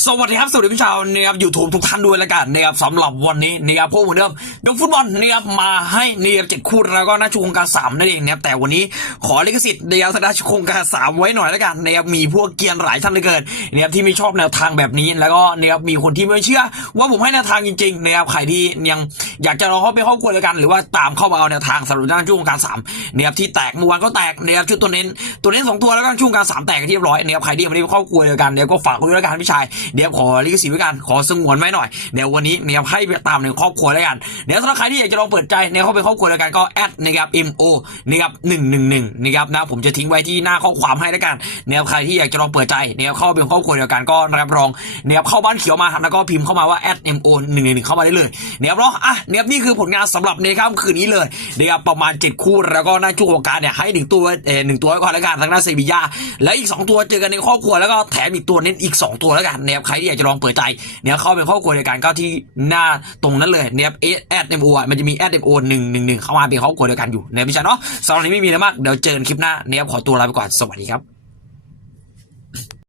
สวัสดีครับสวัสดีพี่ชาวนะครับยูทูบทุกท่านด้วยแล้วกันนะครับสำหรับวันนี้นะครับพวกเหมือนเดิมยกฟุตบอลนะครับมาให้นะครับเจ็ดคู่แล้วก็น่าชูโครงการสามนั่นเองนะครับแต่วันนี้ขอลิขสิทธิ์นะครับทางด้านโครงการสามไว้หน่อยแล้วกันนะครับมีพวกเกียนหลายท่านเลยเกินนะครับที่ไม่ชอบแนวทางแบบนี้แล้วก็นะครับมีคนที่ไม่เชื่อ ว่าผมให้แนวทางจริงๆนะครับใครที่ยังอยากจะลอเข้าไปเข้ากวนแล้วกัน หรือว่าตามเข้ามาเอาแนวทางสำหรับด้านช่วงการสามเนะครับที่แตกเมื่อวานก็แตกเนะครับชุดตัวเน้นตัวเน้นสองตัวแล้วก็ช่วงการสามแตกที่เรียบร้อยเนะครับใครที่ยังไม่ได้เข้ากวนเลยกันเดี๋ยก็ฝากไว้ด้วยแล้วกันพี่ชายเดี๋ยวขอลิขสิทธิ์ไว้กันขอสงวนไว้หน่อยเดี๋ยววันนี้เนะครับให้ไปตามในครอบครัวแล้วกันเดี๋ยวสำหรับใครที่อยากจะลองเปิดใจเนี่ยเข้าไปครอบครัวแล้วกันก็แอดนะครับ mo นะครับหนึ่งหนึ่งหนึ่งนะครับนะผมจะทิ้งไว้ที่หน้าข้อความให้แล้วกันเนะครับใครที่อยากจะลองเปิดใจเนะครับเข้าไปเป็นครอบครัวเดียวกันก็รับรองเนะครับเข้าบ้านเขียวมาแล้วก็พิมพ์เข้ามาว่า mo หนึ่งหนึ่งเข้ามาได้เลยเนะครับเนาะอะนะครับนี่คือผลงานสำหรับในค่ำคืนนี้เลยนะครับประมาณ 7 คู่แล้วก็น้าช่วงของการเนี่ยให้หนึ่งตัวเอ่อหนึ่งตัวก่อนแล้วกันทางด้านเซบียาแล้วอีก 2 ตัวเจอกันในครอบครัวแล้วก็แถมอีกตัวเน้นอีก 2 ตัวแล้วกันนะครับใครที่อยากจะลองเปิดใจเนี่ยเข้าเป็นครอบครัวเดียวกันก็ที่หน้าตรงนั้นเลยนะครับแอดเอ็มโอมันจะมีแอดเอ็มโอหนึ่งหนึ่งหนึ่งเข้ามาเป็นครอบครัวเดียวกันอยู่นะพี่ชายเนาะสำหรับวันนี้ไม่มีอะไรมากเดี๋ยวเจอกันคลิปหน้านะครับขอตัวลาไปก่อนสวัสดีครับ